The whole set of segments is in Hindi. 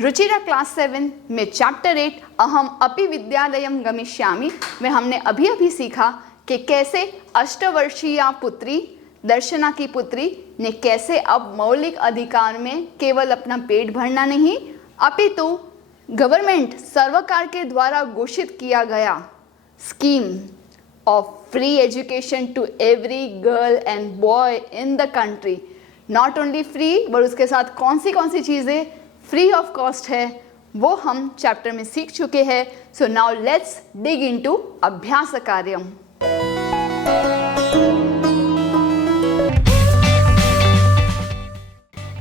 रुचिरा क्लास 7 में चैप्टर 8 अहम अपि विद्यालयम गमिष्यामि में हमने अभी सीखा कि कैसे अष्टवर्षीय पुत्री दर्शना की पुत्री ने कैसे अब मौलिक अधिकार में केवल अपना पेट भरना नहीं अपितु गवर्नमेंट सर्वकार के द्वारा घोषित किया गया scheme of free education to every girl and boy in the country, not only free but उसके साथ कौन सी चीज़ें फ्री ऑफ कॉस्ट है वो हम चैप्टर में सीख चुके हैं. So now let's dig into अभ्यास कार्यम.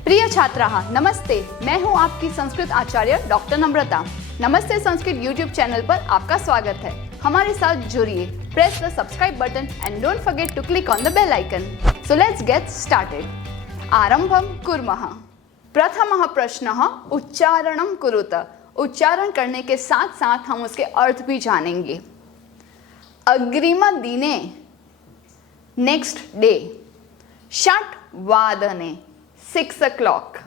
प्रिय छात्राः नमस्ते, मैं हूं आपकी संस्कृत आचार्य डॉक्टर नम्रता. नमस्ते संस्कृत यूट्यूब चैनल पर आपका स्वागत है. हमारे साथ जुड़िए. Press the subscribe button and don't forget to click on the bell icon. So let's get started. आरंभम कुर्मः. प्रथमः प्रश्नः उच्चारणं कुरुत. उच्चारण करने के साथ साथ हम उसके अर्थ भी जानेंगे. अग्रिम दिने नेक्स्ट डे, षट्वादने 6 o'clock,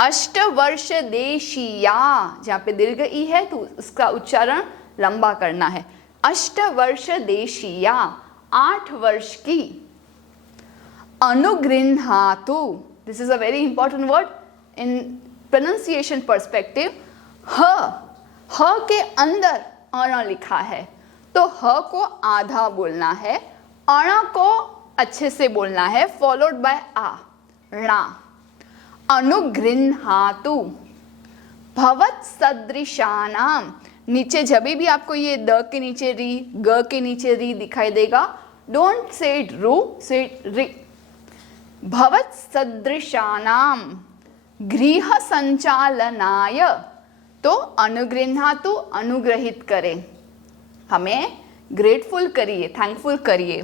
अष्टवर्ष देशीया जहाँ पे दीर्घ ई है तो उसका उच्चारण लंबा करना है. अष्टवर्ष देशीया 8 वर्ष की. अनुगृह्णातु, this is a very important word in pronunciation perspective. ह के अंदर अण लिखा है तो ह को आधा बोलना है, अण को अच्छे से बोलना है, फॉलोड बाय आ. णा. अनुगृह्णातु भवत सदृशानाम. नीचे जब भी आपको ये द के नीचे री, ग के नीचे री दिखाई देगा, डोंट से इट रू, से इट री. भवत सदृशानाम गृह संचालनाय, तो अनुगृह्णातु अनुग्रहित करें, हमें ग्रेटफुल करिए, थैंकफुल करिए.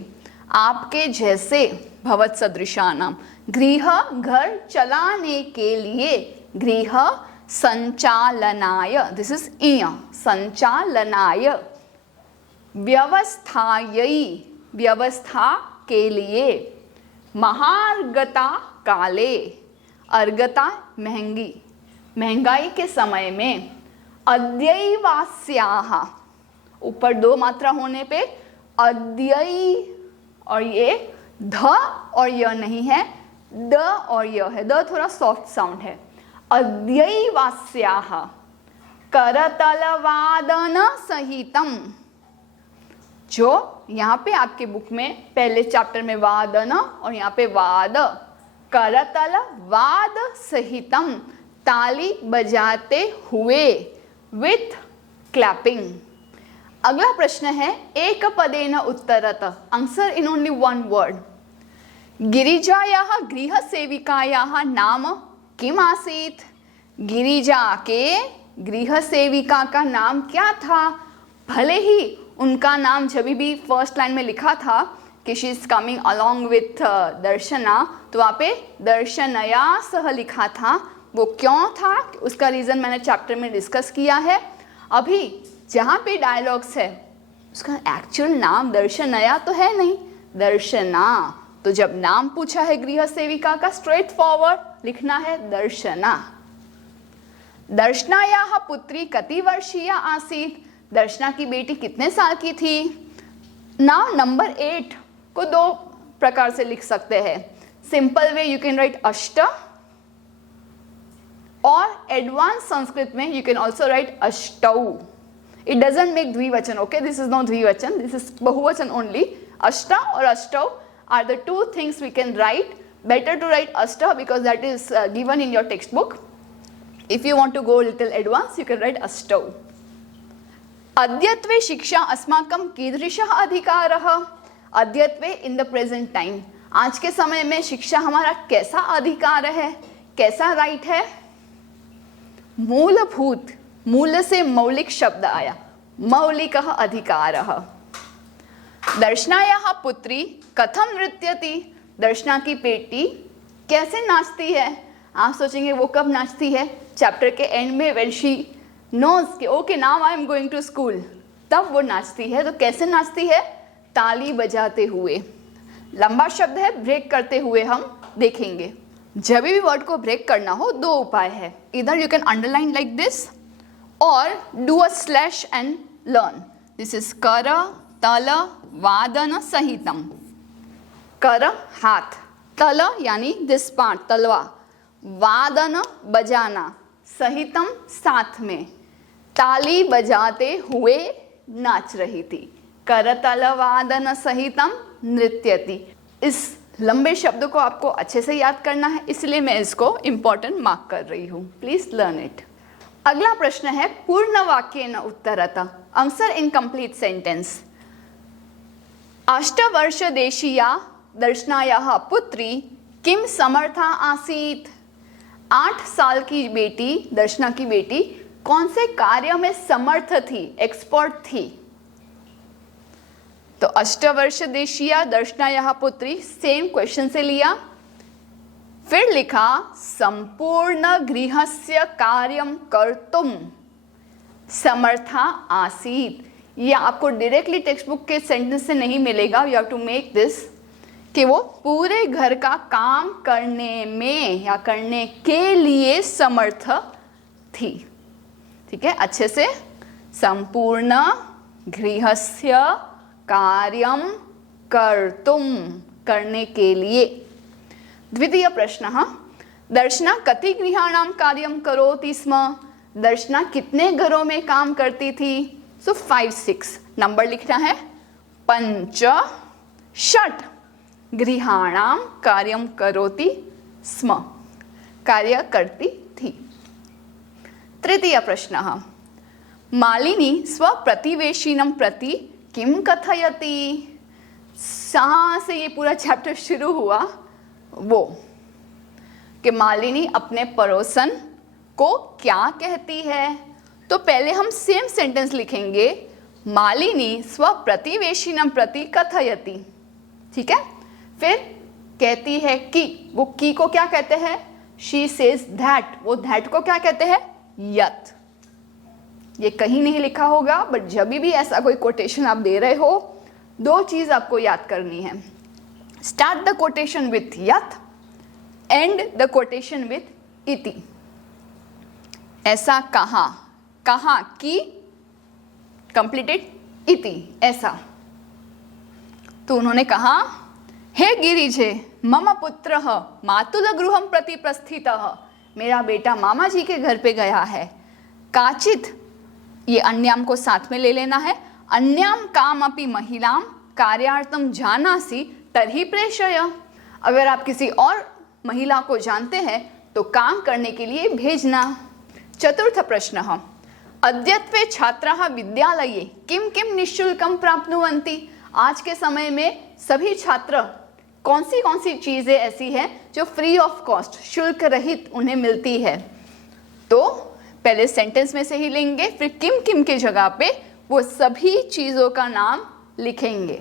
आपके जैसे भवत सदृशानाम, गृह घर चलाने के लिए, गृह संचालनाय, दिस इज इय, संचालनाय. व्यवस्थायै, व्यवस्था के लिए. महार्गता काले, अर्गता महंगी, महंगाई के समय में. अद्यैवास्याः, ऊपर 2 मात्रा होने पे अद्यै, और ये ध और य नहीं है, द और य है. द थोड़ा सॉफ्ट साउंड है. अद्यैवास्याः करतलवादन सहितम, जो यहाँ पे आपके बुक में पहले चैप्टर में वादन और यहाँ पे वाद. करतल वाद सहितम, ताली बजाते हुए, विथ क्लैपिंग. अगला प्रश्न है एक पदेन उत्तरत. Answer in only 1 word. गिरिजायाः गृह सेविकायाः नाम किम आसीत्. गिरिजा के गृह सेविका का नाम क्या था. भले ही उनका नाम जब भी फर्स्ट लाइन में लिखा था कि she is coming along with Darshana, तो वहाँ पे दर्शनया सह लिखा था. वो क्यों था उसका रीज़न मैंने चैप्टर में डिस्कस किया है. अभी जहाँ पे डायलॉग्स है उसका एक्चुअल नाम दर्शनया तो है नहीं, दर्शना. तो जब नाम पूछा है गृह सेविका का, स्ट्रेट फॉरवर्ड लिखना है दर्शना. दर्शनायाः पुत्री कति वर्षीया आसीत्. दर्शना की बेटी कितने साल की थी. नाउ नंबर 8 को 2 प्रकार से लिख सकते हैं. Simple way you can write अष्ट, और एडवांस संस्कृत में यू कैन ऑल्सो राइट अष्टौ. It doesn't make द्विवचन, okay? This is not द्विवचन, this is बहुवचन only. Ashta or Ashtau are the 2 things we can write. Better to write Ashta because that is given in your textbook. If you want to go a little advanced, you can write Ashtau. अद्यत्वे शिक्षा अस्माकं कीदृशः अधिकारः. अद्यत्वे in the present time, आज के समय में शिक्षा हमारा कैसा अधिकार है, कैसा राइट है. मूलभूत, मूल से मौलिक शब्द आया, मौलिकः अधिकारः. दर्शनायाः पुत्री कथम नृत्यति. दर्शना की बेटी कैसे नाचती है. आप सोचेंगे वो कब नाचती है. चैप्टर के एंड में व्हेन शी नोज कि okay now I am going to school, तब वो नाचती है. तो कैसे नाचती है. ताली बजाते हुए. लंबा शब्द है, ब्रेक करते हुए हम देखेंगे. जब भी वर्ड को ब्रेक करना हो दो उपाय है, इधर you can underline like this और do a slash and learn. This is कर तल वादन सहितम. कर हाथ, तल यानी दिस पार्ट तलवा, वादन बजाना, सहितम साथ में, ताली बजाते हुए नाच रही थी. करतल वादन सहितम नृत्यति. इस लंबे शब्द को आपको अच्छे से याद करना है, इसलिए मैं इसको इम्पोर्टेंट मार्क कर रही हूँ. Please learn it. अगला प्रश्न है पूर्ण वाक्येन उत्तरतः. Answer in complete sentence. अष्टवर्षदेशीया दर्शनायाः पुत्री किम समर्था आसीत्. 8 साल की बेटी, दर्शना की बेटी कौन से कार्य में समर्थ थी, एक्सपर्ट थी. तो अष्टवर्षदेशीया दर्शनायाः पुत्री सेम क्वेश्चन से लिया, फिर लिखा संपूर्ण गृहस्य कार्यं कर्तुम समर्था आसीत्. ये आपको डायरेक्टली टेक्स्ट बुक के सेंटेंस से नहीं मिलेगा. You have to make this कि वो पूरे घर का काम करने में या करने के लिए समर्थ थी. ठीक है, अच्छे से. संपूर्ण गृहस्य कार्यं कर्तुम, करने के लिए. द्वितीय प्रश्न. दर्शना कति गृहाणां कार्यं करोति स्म. दर्शना कितने घरों में काम करती थी. सो 5 6 नंबर लिखना है. 5 6 गृहाणां कार्यं करोति स्म, कार्य करती थी. तृतीय प्रश्न. मालिनी स्वप्रतिवेशिनं प्रति किम कथयति. कहाँ से ये पूरा चैप्टर शुरू हुआ, वो कि मालिनी अपने पड़ोसन को क्या कहती है. तो पहले हम सेम सेंटेंस लिखेंगे, मालिनी स्वप्रतिवेशिनं प्रति कथयति. ठीक है, फिर कहती है कि, वो की को क्या कहते हैं, शी सेज दैट. वो दैट को क्या कहते हैं, यत. ये कहीं नहीं लिखा होगा, बट जब भी ऐसा कोई कोटेशन आप दे रहे हो, दो चीज आपको याद करनी है. स्टार्ट द कोटेशन विथ यत, एंड द कोटेशन विथ इति. ऐसा कहा, कहा कि, कंप्लीटेड इति, ऐसा. तो उन्होंने कहा, हे गिरिजे मम पुत्रः मातुलगृहं प्रति प्रस्थितः. मेरा बेटा मामा जी के घर पे गया है. काचित, ये अन्याम को साथ में ले लेना है. अन्याम कामपि महिलां कार्यार्थं जानासि तर्हि प्रेषय. अगर आप किसी और महिला को जानते हैं तो काम करने के लिए भेजना. चतुर्थ प्रश्न. अद्यत्वे छात्राः विद्यालये किं किं निःशुल्कं प्राप्नुवन्ति. आज के समय में सभी छात्र कौन सी चीज़ें ऐसी हैं जो फ्री ऑफ कॉस्ट, शुल्क रहित उन्हें मिलती है. तो पहले सेंटेंस में से ही लेंगे, फिर किम किम के जगह पे वो सभी चीज़ों का नाम लिखेंगे.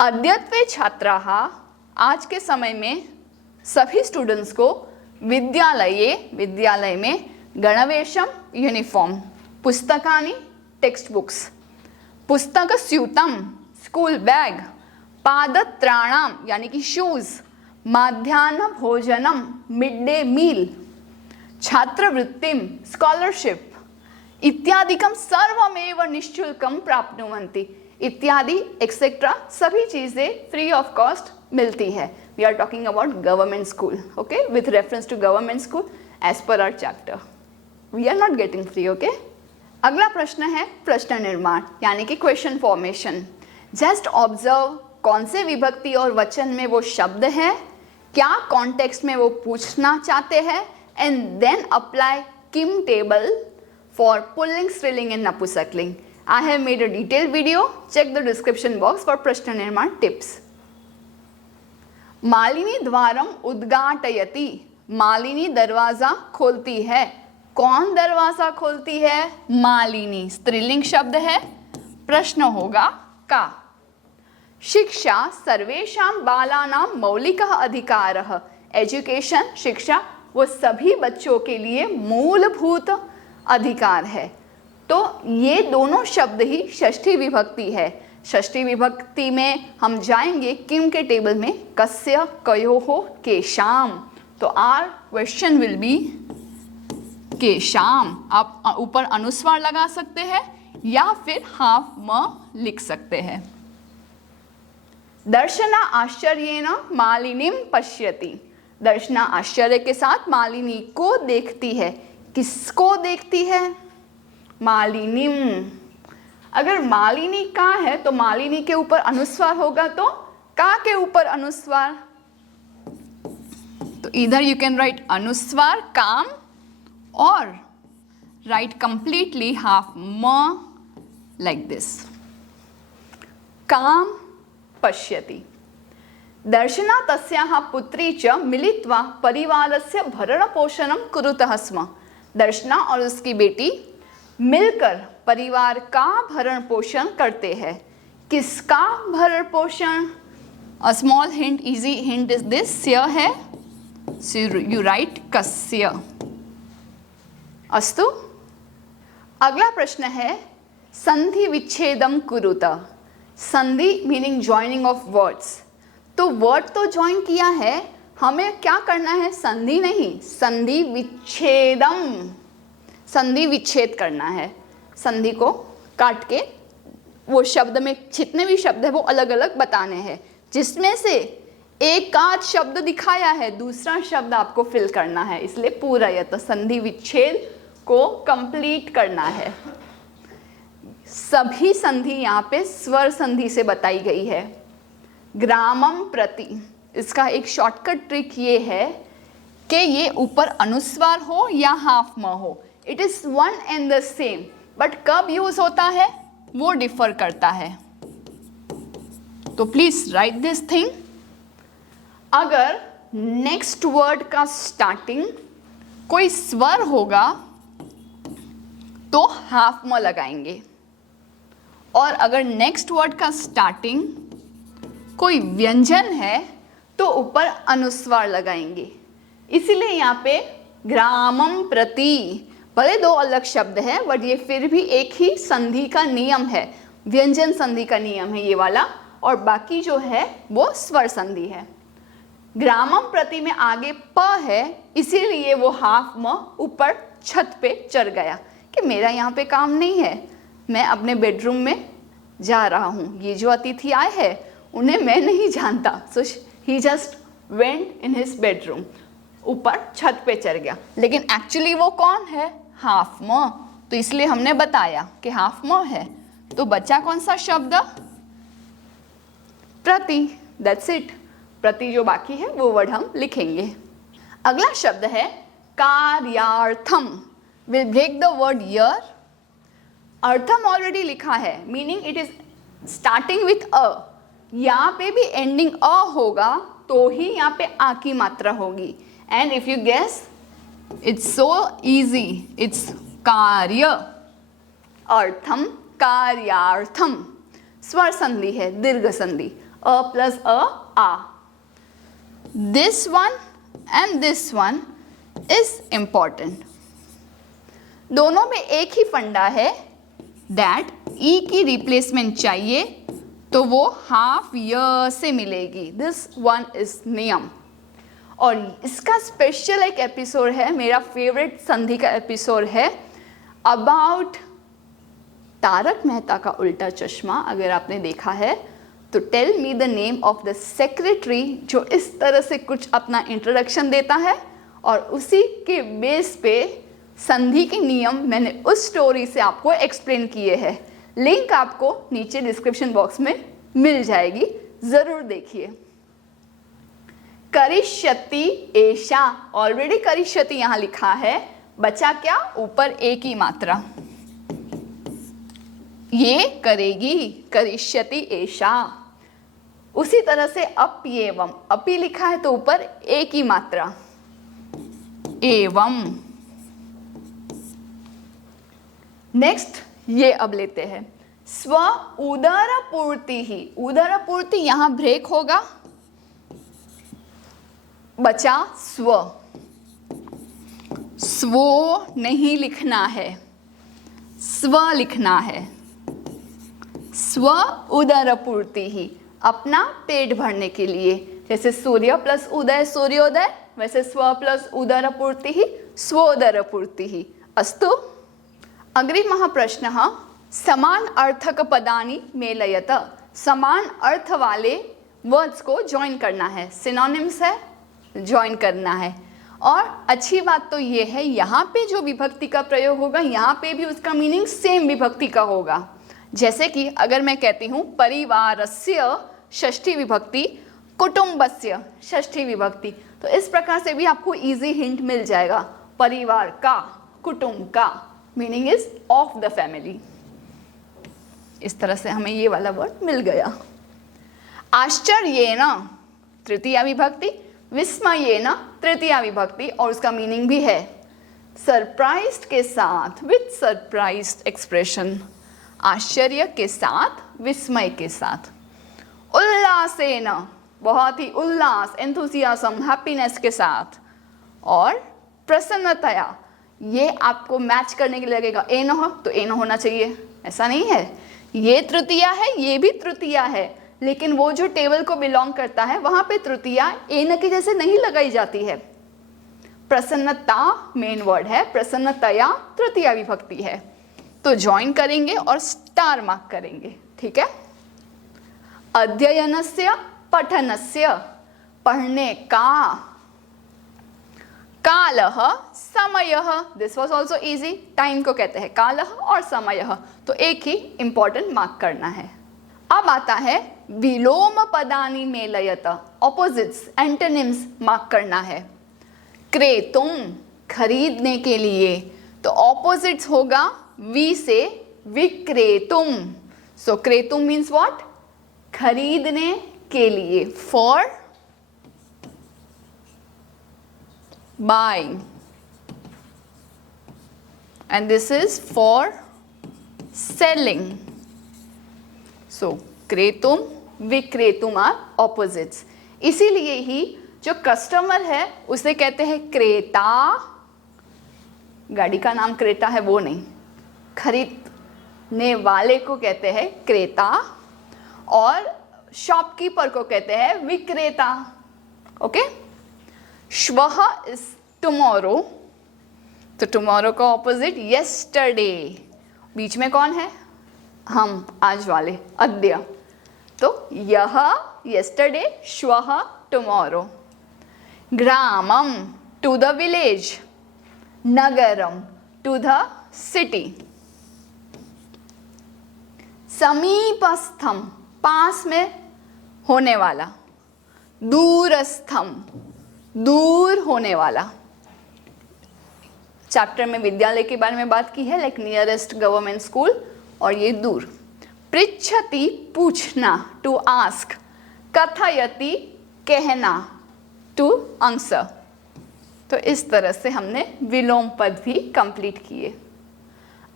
अद्यत्वे छात्राः, आज के समय में सभी स्टूडेंट्स को विद्यालय में गणवेशम यूनिफॉर्म, पुस्तकानि टेक्स्ट बुक्स, पुस्तकस्यूतं स्कूल बैग, पादत्राणाम यानी कि शूज, माध्याह्न भोजनम मिड डे मील, छात्रवृत्तिम स्कॉलरशिप इत्यादिकम सर्वमेव निःशुल्कम प्राप्नुवन्ति. इत्यादि एक्सेट्रा सभी चीजें फ्री ऑफ कॉस्ट मिलती है. We are talking about government school, okay, with reference to government school as per our chapter. We are not getting free, okay. अगला प्रश्न है प्रश्न निर्माण यानी कि क्वेश्चन फॉर्मेशन. जस्ट ऑब्जर्व कौन से विभक्ति और वचन में वो शब्द है, क्या कॉन्टेक्स्ट में वो पूछना चाहते हैं, एंड देन अप्लाई किम टेबल फॉर पुल्लिंग, स्त्रीलिंग एंड नपुंसकलिंग. I have made a detailed video. Check the description box for प्रश्न निर्माण tips. मालिनी द्वारम उद्घाटयति. मालिनी दरवाजा खोलती है. कौन दरवाजा खोलती है, मालिनी. स्त्रीलिंग शब्द है, प्रश्न होगा का. शिक्षा सर्वेषां बालानां मौलिकः अधिकारः. एजुकेशन, शिक्षा, वो सभी बच्चों के लिए मूलभूत अधिकार है. तो ये दोनों शब्द ही षष्ठी विभक्ति है. षष्ठी विभक्ति में हम जाएंगे किम के टेबल में, कस्य, कयोः, केशाम। तो आर क्वेश्चन विल बी केशाम। आप ऊपर अनुस्वार लगा सकते हैं या फिर हाफ म लिख सकते हैं। दर्शना आश्चर्येन मालिनीम पश्यति। दर्शना आश्चर्य के साथ मालिनी को देखती है। किसको देखती है? मालिनीम। अगर मालिनी का है तो मालिनी के ऊपर अनुस्वार होगा, तो का के ऊपर अनुस्वार। तो इधर यू कैन राइट अनुस्वार काम और राइट कंप्लीटली हाफ म लाइक दिस। काम पश्यति। दर्शना तस्याः पुत्री च मिलित्वा परिवारस्य भरणपोषणं कुरुतः स्म। दर्शना और उसकी बेटी मिलकर परिवार का भरण पोषण करते हैं। किसका भरण पोषण? A small hint, easy hint is this, स्य है, सो यू राइट कस्य। अस्तु। अगला प्रश्न है संधि विच्छेदम कुरुत। संधि मीनिंग ज्वाइनिंग ऑफ वर्ड्स। तो वर्ड तो ज्वाइन किया है, हमें क्या करना है? संधि नहीं, संधि विच्छेदम। संधि विच्छेद करना है। संधि को काट के वो शब्द में जितने भी शब्द है वो अलग अलग बताने हैं, जिसमें से एक आध शब्द दिखाया है, दूसरा शब्द आपको फिल करना है। इसलिए पूरा यह तो संधि विच्छेद को कंप्लीट करना है। सभी संधि यहाँ पे स्वर संधि से बताई गई है। ग्रामम प्रति, इसका एक शॉर्टकट ट्रिक ये है कि ये ऊपर अनुस्वार हो या हाफ म हो, it is one and the same, but कब यूज होता है वो डिफर करता है। तो प्लीज राइट दिस थिंग। अगर नेक्स्ट वर्ड का स्टार्टिंग कोई स्वर होगा तो हाफ म लगाएंगे, और अगर नेक्स्ट वर्ड का स्टार्टिंग कोई व्यंजन है तो ऊपर अनुस्वार लगाएंगे। इसीलिए यहाँ पे ग्रामम प्रति, भले दो अलग शब्द है बट ये फिर भी एक ही संधि का नियम है, व्यंजन संधि का नियम है ये वाला, और बाकी जो है वो स्वर संधि है। ग्रामम प्रति में आगे प है, इसीलिए वो हाफ म ऊपर छत पे चढ़ गया कि मेरा यहाँ पे काम नहीं है, मैं अपने बेडरूम में जा रहा हूँ, ये जो अतिथि आए हैं उन्हें मैं नहीं जानता, so he just went in his bedroom, ऊपर छत पे चढ़ गया। लेकिन एक्चुअली वो कौन है? हाफ म। तो इसलिए हमने बताया कि हाफ म है। तो बचा कौन सा शब्द? प्रति। That's it. प्रति जो बाकी है वो वर्ड हम लिखेंगे। अगला शब्द है कार्यार्थम। विल ब्रेक द वर्ड यर। अर्थम ऑलरेडी लिखा है, meaning it is starting with a. यहाँ पे भी एंडिंग अ होगा तो ही यहाँ पे आ की मात्रा होगी। And if you guess, it's so easy, it's कार्य। अर्थम, कार्यार्थम। स्वर संधि है, दीर्घ संधि, अ प्लस अ, आ। This one and this one is important. दोनों में एक ही फंडा है, दैट ई की रिप्लेसमेंट चाहिए तो वो हाफ य से मिलेगी। दिस वन इज नियम। और इसका स्पेशल एक एपिसोड है, मेरा फेवरेट संधि का एपिसोड है अबाउट तारक मेहता का उल्टा चश्मा। अगर आपने देखा है तो tell me the name of the secretary, जो इस तरह से कुछ अपना इंट्रोडक्शन देता है और उसी के बेस पे संधि के नियम मैंने उस स्टोरी से आपको एक्सप्लेन किए हैं। लिंक आपको नीचे डिस्क्रिप्शन बॉक्स में मिल जाएगी, जरूर देखिए। करिष्यति एषा, ऑलरेडी करिष्यति यहां लिखा है, बचा क्या? ऊपर एक ही मात्रा, ये करेगी, करिष्यति एषा। उसी तरह से अप्येवम, अपी लिखा है तो ऊपर एक ही मात्रा, एवं। नेक्स्ट ये अब लेते हैं स्व उदर पूर्ति ही। उदर पूर्ति यहां ब्रेक होगा, बचा स्व। स्वो नहीं लिखना है, स्व लिखना है। स्व उदर पूर्ति ही, अपना पेट भरने के लिए। जैसे सूर्य प्लस उदय सूर्योदय, वैसे स्व प्लस उदर पूर्ति ही स्वोदर पूर्ति ही। अस्तु, अग्रिमः प्रश्नः, समान अर्थक पदानि मेलयत। समान अर्थ वाले वर्ड्स को ज्वाइन करना है, सिनोनिम्स है, ज्वाइन करना है। और अच्छी बात तो ये है, यहाँ पे जो विभक्ति का प्रयोग होगा यहाँ पे भी उसका मीनिंग सेम विभक्ति का होगा। जैसे कि अगर मैं कहती हूँ परिवारस्य षष्ठी विभक्ति, कुटुंबस्य षष्ठी विभक्ति, तो इस प्रकार से भी आपको इजी हिंट मिल जाएगा। परिवार का, कुटुंब का meaning is of the family. इस तरह से हमें ये वाला वर्ड मिल गया। आश्चर्येन तृतीया विभक्ति, विस्मयेन तृतीया विभक्ति, और उसका मीनिंग भी है सरप्राइज्ड के साथ, विथ सरप्राइज्ड एक्सप्रेशन। आश्चर्य के साथ, विस्मय के साथ। उल्लासेन, बहुत ही उल्लास, एंथुसियाज्म, हैप्पीनेस के साथ। और प्रसन्नतया, ये आपको मैच करने के लिए लगेगा ए न हो तो ए न होना चाहिए, ऐसा नहीं है। ये तृतीया है, ये भी तृतीया है, लेकिन वो जो टेबल को बिलोंग करता है वहां पे तृतीया ए न के जैसे नहीं लगाई जाती है। प्रसन्नता मेन वर्ड है, प्रसन्नतया तृतीया विभक्ति है। तो ज्वाइन करेंगे और स्टार मार्क करेंगे, ठीक है। अध्ययनस्य पठनस्य, पढ़ने का। कालः समयः, this was also easy, time को कहते हैं कालः और समयः, तो एक ही इंपॉर्टेंट मार्क करना है। अब आता है विलोम पदानि मेलयत, ऑपोजिट्स, एंटोनिम्स मार्क करना है। क्रेतुम, खरीदने के लिए, तो ऑपोजिट्स होगा वी से विक्रेतुम। सो क्रेतुम मीन्स व्हाट? खरीदने के लिए, for buying, and this is for selling. So क्रेतुम, विक्रेतुम are opposites. इसीलिए ही जो कस्टमर है उसे कहते हैं क्रेता, गाड़ी का नाम क्रेटा है वो नहीं, खरीदने वाले को कहते हैं क्रेता, और शॉपकीपर को कहते हैं विक्रेता। ओके, श्वः इज टुमारो, तो टुमारो का ऑपोजिट यस्टरडे, बीच में कौन है? हम, आज वाले, अद्य। तो यह यस्टरडे, श्वः टुमारो। ग्रामम टू द विलेज, नगरम टू द सिटी। समीपस्थम, पास में होने वाला। दूरस्थम, दूर होने वाला। चैप्टर में विद्यालय के बारे में बात की है, लाइक नियरेस्ट गवर्नमेंट स्कूल, और ये दूर। पृच्छति, पूछना, टू आस्क। कथयति, कहना, टू आंसर। तो इस तरह से हमने विलोम पद भी कंप्लीट किए।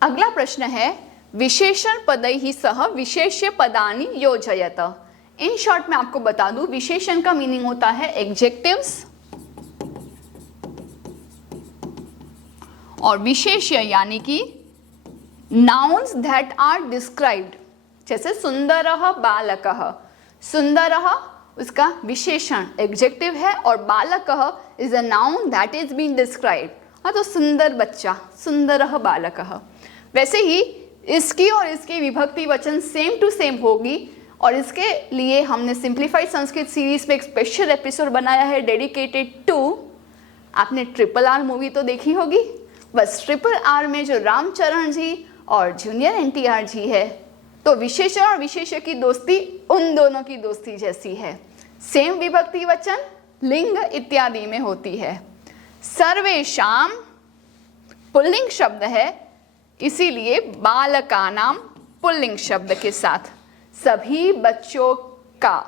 अगला प्रश्न है विशेषण पदैहि सह विशेष्य पदानि योजयत। इन शॉर्ट में आपको बता दूं, विशेषण का मीनिंग होता है एडजेक्टिव्स, और विशेष्य यानी कि नाउन्स दैट आर डिस्क्राइब्ड। जैसे सुंदरः बालकः, सुंदरः उसका विशेषण एडजेक्टिव है, और बालकः is a noun that is been described. हाँ, तो सुंदर बच्चा, सुंदरः बालकः। वैसे ही इसकी और इसकी विभक्ति वचन सेम टू सेम होगी, और इसके लिए हमने सिंप्लीफाइड संस्कृत सीरीज में एक स्पेशल एपिसोड बनाया है डेडिकेटेड टू, आपने RRR मूवी तो देखी होगी, बस RRR में जो रामचरण जी और जूनियर NTR जी है, तो विशेषण और विशेष्य की दोस्ती उन दोनों की दोस्ती जैसी है। सेम विभक्ति वचन लिंग इत्यादि में होती है। सर्वेषाम पुल्लिंग शब्द है, इसीलिए बालकानाम पुल्लिंग शब्द के साथ, सभी बच्चों का।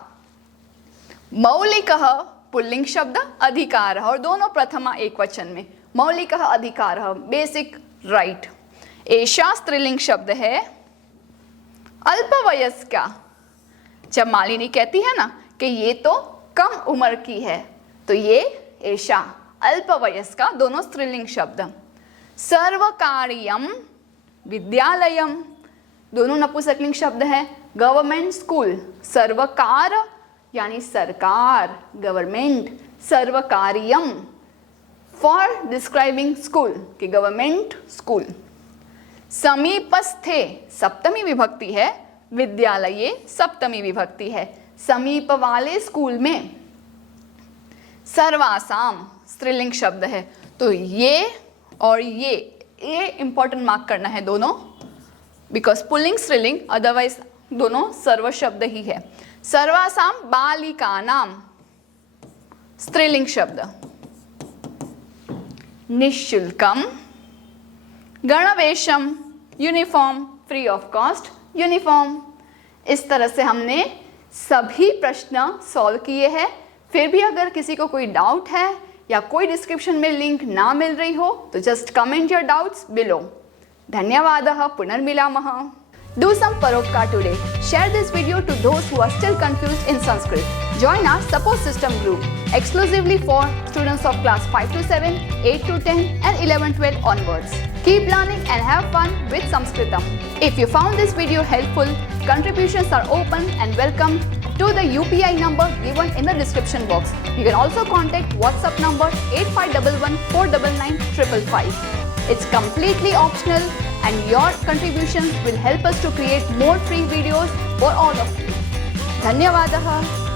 मौलिकः पुल्लिंग शब्द, अधिकारः, और दोनों प्रथमा एक वचन में। मौलिकः अधिकारः, बेसिक राइट। एषा स्त्रीलिंग शब्द है। अल्पवयस्का, जब मालिनी कहती है ना कि ये तो कम उम्र की है, तो ये एषा, अल्पवयस्का, दोनों स्त्रीलिंग शब्द। सर्वकार्यम, विद्यालयम, दोनों नपुंसकलिंग शब्द है। गवर्नमेंट स्कूल, सर्वकार यानी सरकार, गवर्नमेंट, सर्वकारियम फॉर डिस्क्राइबिंग स्कूल कि गवर्नमेंट स्कूल। समीपस्थे सप्तमी विभक्ति है, विद्यालये सप्तमी विभक्ति है, समीप वाले स्कूल में। सर्वासाम स्त्रीलिंग शब्द है, तो ये और ये इंपॉर्टेंट मार्क करना है दोनों, बिकॉज पुल्लिंग स्त्रीलिंग, अदरवाइज दोनों सर्व शब्द ही है। सर्वासाम बालिकानाम स्त्रीलिंग शब्द। निःशुल्कम गणवेशम uniform, free of cost uniform. इस तरह से हमने सभी प्रश्न सॉल्व किए हैं। फिर भी अगर किसी को कोई डाउट है या कोई डिस्क्रिप्शन में लिंक ना मिल रही हो तो just comment your doubts below. धन्यवादः, पुनर्मिलामः। Do some paropkar today. Share this video to those who are still confused in Sanskrit. Join our support system group exclusively for students of class 5 to 7, 8 to 10 and 11-12 onwards. Keep learning and have fun with Sanskritam. If you found this video helpful, contributions are open and welcome to the UPI number given in the description box. You can also contact WhatsApp number 8511 499 555. It's completely optional and your contributions will help us to create more free videos for all of you. धन्यवादः।